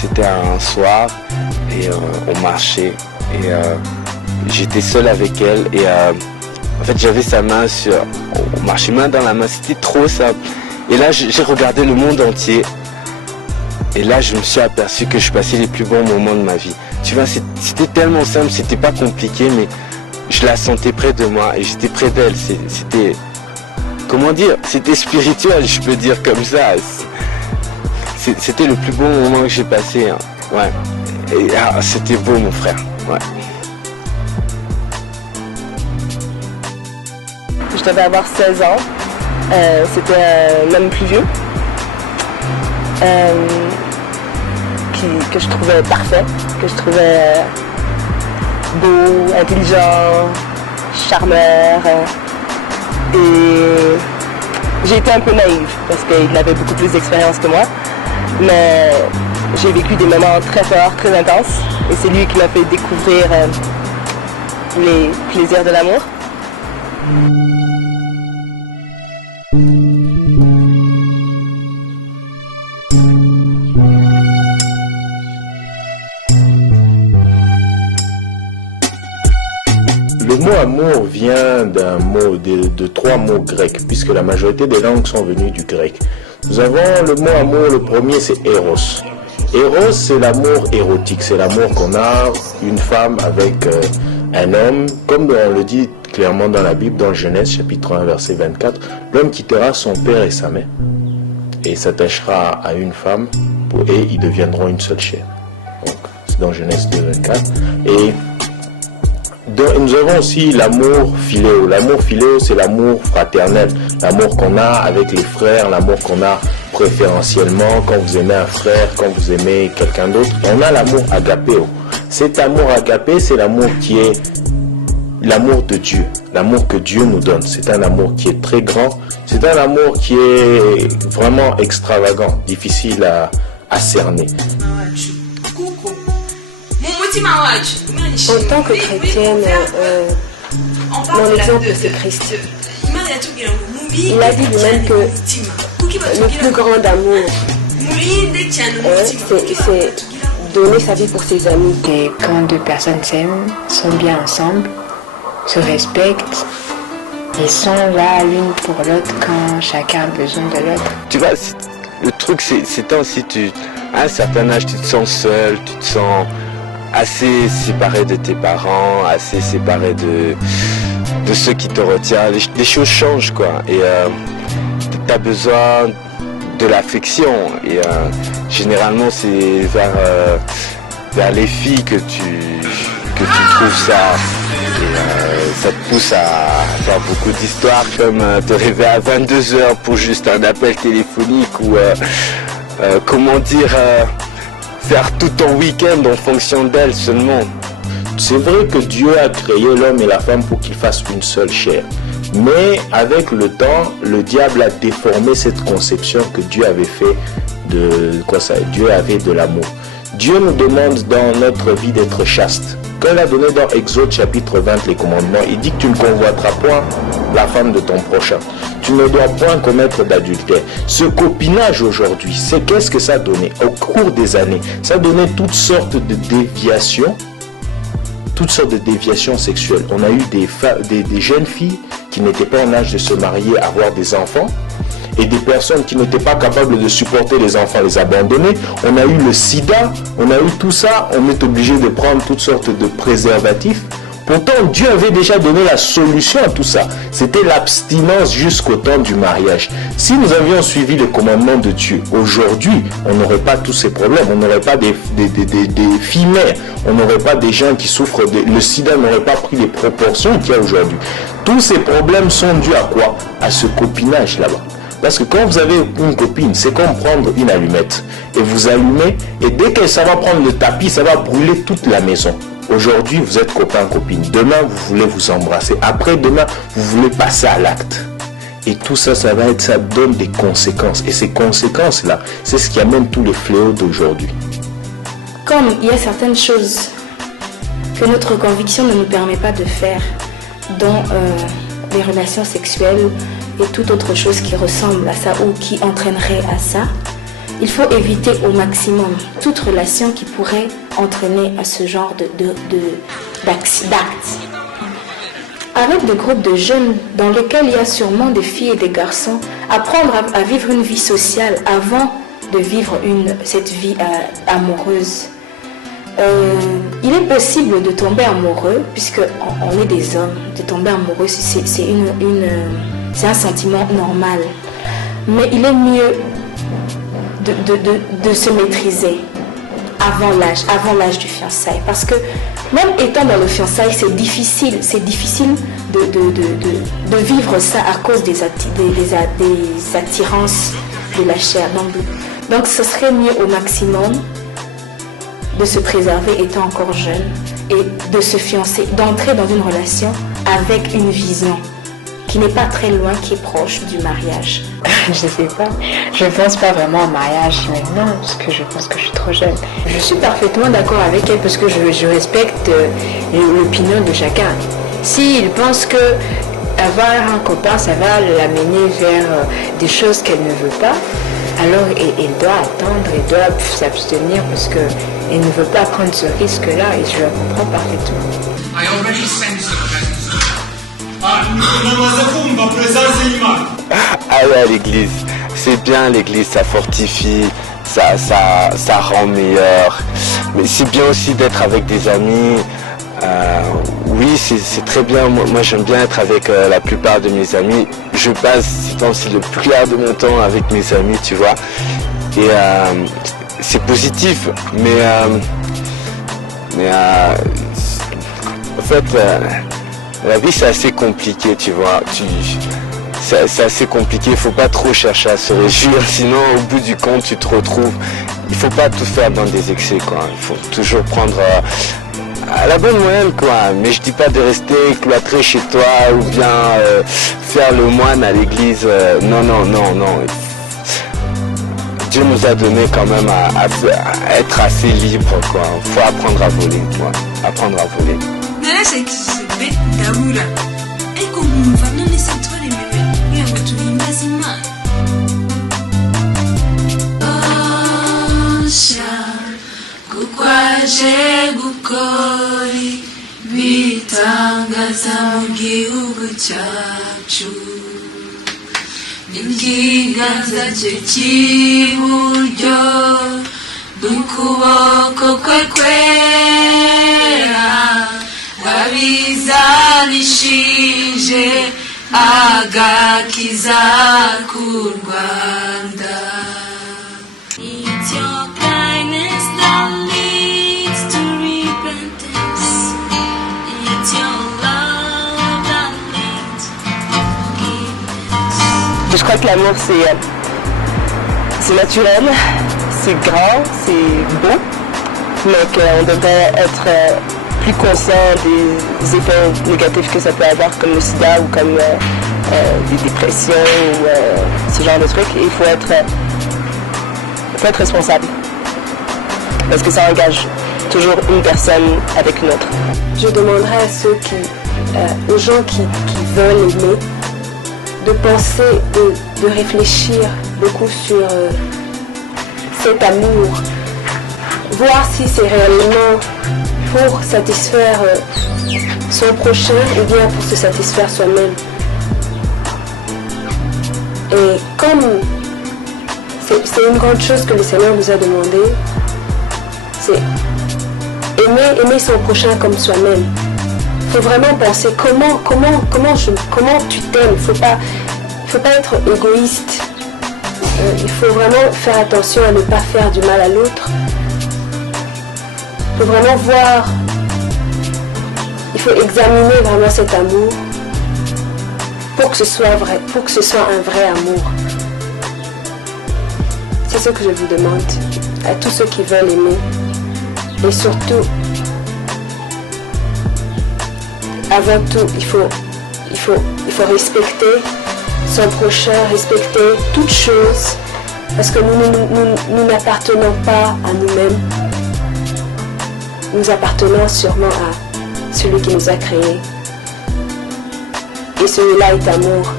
C'était un soir et on marchait et j'étais seul avec elle et en fait j'avais sa main sur... On marchait main dans la main, c'était trop ça. Et là j'ai regardé le monde entier et là je me suis aperçu que je passais les plus bons moments de ma vie. Tu vois, c'était tellement simple, c'était pas compliqué, mais je la sentais près de moi et j'étais près d'elle. C'était... Comment dire? C'était spirituel, je peux dire comme ça. C'était le plus beau moment que j'ai passé. Hein. Ouais. Et c'était beau, mon frère. Ouais. Je devais avoir 16 ans. C'était l'homme plus vieux. Que je trouvais parfait, que je trouvais beau, intelligent, charmeur. Et j'ai été un peu naïve parce qu'il avait beaucoup plus d'expérience que moi. Mais j'ai vécu des moments très forts, très intenses. Et c'est lui qui m'a fait découvrir les plaisirs de l'amour. Le mot amour vient d'un mot, de trois mots grecs, puisque la majorité des langues sont venues du grec. Nous avons le mot amour, le premier c'est Eros. Eros, c'est l'amour érotique, c'est l'amour qu'on a une femme avec un homme, comme on le dit clairement dans la Bible, dans Genèse chapitre 1 verset 24, l'homme quittera son père et sa mère et s'attachera à une femme et ils deviendront une seule chair. Donc, c'est dans Genèse 2, 24. Et nous avons aussi l'amour philéo. L'amour philéo, c'est l'amour fraternel, l'amour qu'on a avec les frères, l'amour qu'on a préférentiellement quand vous aimez un frère, quand vous aimez quelqu'un d'autre. On a l'amour agapéo. Cet amour agapé, c'est l'amour qui est l'amour de Dieu, l'amour que Dieu nous donne. C'est un amour qui est très grand, c'est un amour qui est vraiment extravagant, difficile à cerner. En tant que chrétienne, mon exemple c'est Christ. Il a dit lui-même que le plus grand amour, c'est donner sa vie pour ses amis. Et quand deux personnes s'aiment, sont bien ensemble, se respectent et sont là l'une pour l'autre quand chacun a besoin de l'autre. Tu vois, le truc c'est tant si à un certain âge tu te sens seul, tu te sens assez séparé de tes parents, assez séparé de ceux qui te retiennent. Les choses changent quoi. Et tu as besoin de l'affection. Et généralement c'est vers les filles que tu trouves ça. Et ça te pousse à faire beaucoup d'histoires comme te réveiller à 22h pour juste un appel téléphonique ou comment dire... faire tout ton week-end en fonction d'elle seulement. C'est vrai que Dieu a créé l'homme et la femme pour qu'ils fassent une seule chair. Mais avec le temps, le diable a déformé cette conception que Dieu avait fait Dieu avait de l'amour. Dieu nous demande dans notre vie d'être chaste. Quand il a donné dans Exode chapitre 20 les commandements, il dit que tu ne convoiteras point la femme de ton prochain. Tu ne dois point commettre d'adultère. Ce copinage aujourd'hui, c'est qu'est-ce que ça a donné? Au cours des années, ça a donné toutes sortes de déviations, sexuelles. On a eu des jeunes filles qui n'étaient pas en âge de se marier, avoir des enfants, et des personnes qui n'étaient pas capables de supporter les enfants, les abandonner. On a eu le sida, on a eu tout ça, on est obligé de prendre toutes sortes de préservatifs. Pourtant, Dieu avait déjà donné la solution à tout ça. C'était l'abstinence jusqu'au temps du mariage. Si nous avions suivi les commandements de Dieu, aujourd'hui, on n'aurait pas tous ces problèmes. On n'aurait pas des filles mères. On n'aurait pas des gens qui souffrent. Le sida n'aurait pas pris les proportions qu'il y a aujourd'hui. Tous ces problèmes sont dus à quoi? À ce copinage là-bas. Parce que quand vous avez une copine, c'est comme prendre une allumette. Et vous allumez, et dès que ça va prendre le tapis, ça va brûler toute la maison. Aujourd'hui, vous êtes copain-copine. Demain, vous voulez vous embrasser. Après-demain, vous voulez passer à l'acte. Et tout ça, ça donne des conséquences. Et ces conséquences-là, c'est ce qui amène tous les fléaux d'aujourd'hui. Comme il y a certaines choses que notre conviction ne nous permet pas de faire, dont les relations sexuelles et toute autre chose qui ressemble à ça ou qui entraînerait à ça, il faut éviter au maximum toute relation qui pourrait entraîner à ce genre d'actes. Avec des groupes de jeunes dans lesquels il y a sûrement des filles et des garçons, apprendre à vivre une vie sociale avant de vivre cette vie amoureuse. Il est possible de tomber amoureux, puisque on est des hommes. De tomber amoureux, c'est un sentiment normal. Mais il est mieux de se maîtriser avant l'âge du fiançailles. Parce que même étant dans le fiançailles, c'est difficile de vivre ça à cause des attirances de la chair. Donc ce serait mieux au maximum de se préserver étant encore jeune et de se fiancer, d'entrer dans une relation avec une vision qui n'est pas très loin, qui est proche du mariage. Je sais pas, je pense pas vraiment au mariage maintenant parce que je pense que je suis trop jeune. Je suis parfaitement d'accord avec elle parce que je respecte l'opinion de chacun. S'il pense que avoir un copain, ça va l'amener vers des choses qu'elle ne veut pas, alors elle doit attendre, elle doit s'abstenir parce qu'elle ne veut pas prendre ce risque-là et je la comprends parfaitement. Aller à l'église, c'est bien l'église, ça fortifie, ça rend meilleur. Mais c'est bien aussi d'être avec des amis. Oui, c'est très bien. Moi j'aime bien être avec la plupart de mes amis. Je passe ces temps-ci le plus clair de mon temps avec mes amis, tu vois. Et c'est positif, mais en fait, la vie c'est assez compliqué, tu vois. C'est assez compliqué, il faut pas trop chercher à se réjouir, sinon au bout du compte tu te retrouves. Il faut pas tout faire dans des excès, quoi. Il faut toujours prendre à la bonne moyenne, quoi. Mais je dis pas de rester cloîtré chez toi ou bien faire le moine à l'église. Non. Dieu nous a donné quand même à être assez libre, quoi. Faut apprendre à voler, quoi. Apprendre à voler. Kwaje gukori bitangaza mu gihugu cyacu n'ikiganza cye cy'iburyo n'ukuboko kwe kwera abizanishije agakiza ku Rwanda. Je crois que l'amour c'est naturel, c'est grand, c'est beau, mais qu'on devrait être plus conscient des effets négatifs que ça peut avoir, comme le sida ou comme des dépressions ou ce genre de trucs. Et il faut être responsable, parce que ça engage toujours une personne avec une autre. Je demanderais à aux gens qui veulent aimer, de penser, de réfléchir beaucoup sur cet amour, voir si c'est réellement pour satisfaire son prochain ou bien pour se satisfaire soi-même. Et comme c'est une grande chose que le Seigneur nous a demandé, c'est aimer son prochain comme soi-même. Il faut vraiment penser comment tu t'aimes. Il faut pas être égoïste. Il faut vraiment faire attention à ne pas faire du mal à l'autre. Il faut vraiment voir. Il faut examiner vraiment cet amour pour que ce soit vrai, pour que ce soit un vrai amour. C'est ce que je vous demande à tous ceux qui veulent aimer. Et surtout, avant tout, il faut respecter son prochain, respecter toutes choses, parce que nous n'appartenons pas à nous-mêmes. Nous appartenons sûrement à celui qui nous a créés. Et celui-là est amour.